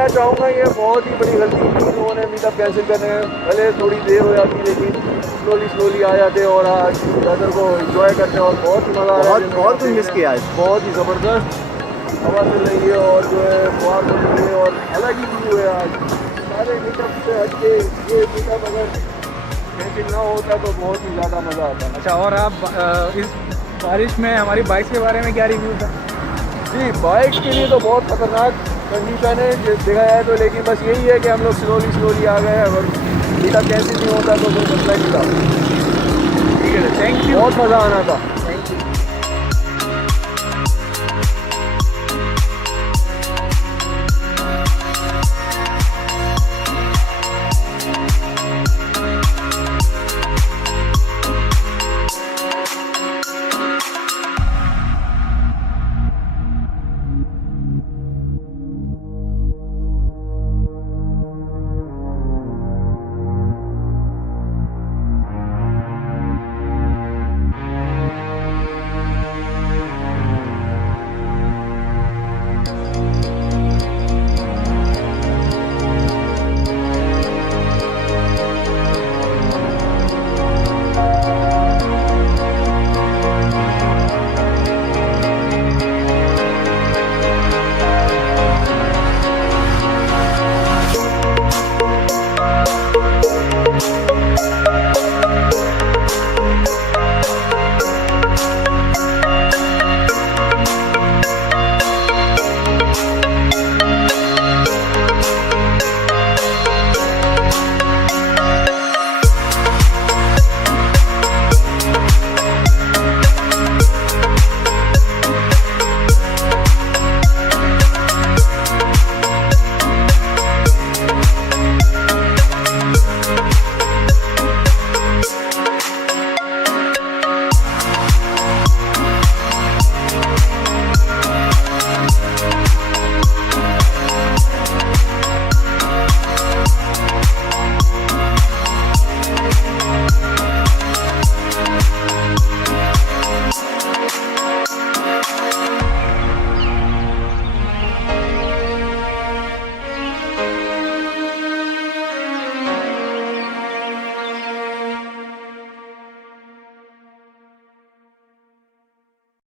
कहना चाहूँगा ये बहुत ही बड़ी गलती की इन लोगों ने मीटअप कैंसिल करने में। भले थोड़ी देर हो जाती लेकिन स्लोली आ जाते और आज वेदर को एंजॉय करते और बहुत ही मज़ा आ रहा है। बहुत कुछ मिस किया आज। बहुत ही ज़बरदस्त हवा चल रही है और जो है फुहार चल रही है और अलग ही व्यू है आज। सारे मीटअप से हट के ये मीटअप अगर कैंसिल ना होता तो बहुत ही ज़्यादा मज़ा आता। अच्छा, और आप इस बारिश में हमारी बाइक के बारे में क्या रिव्यू था? जी, बाइक के लिए तो बहुत खतरनाक कंडीशन है देखा जाए तो, लेकिन बस यही है कि हम लोग स्लोली आ गए। अगर मीटअप कैंसिल नहीं होता तो कोई मसला नहीं था। ठीक है, थैंक यू। बहुत मज़ा आना था।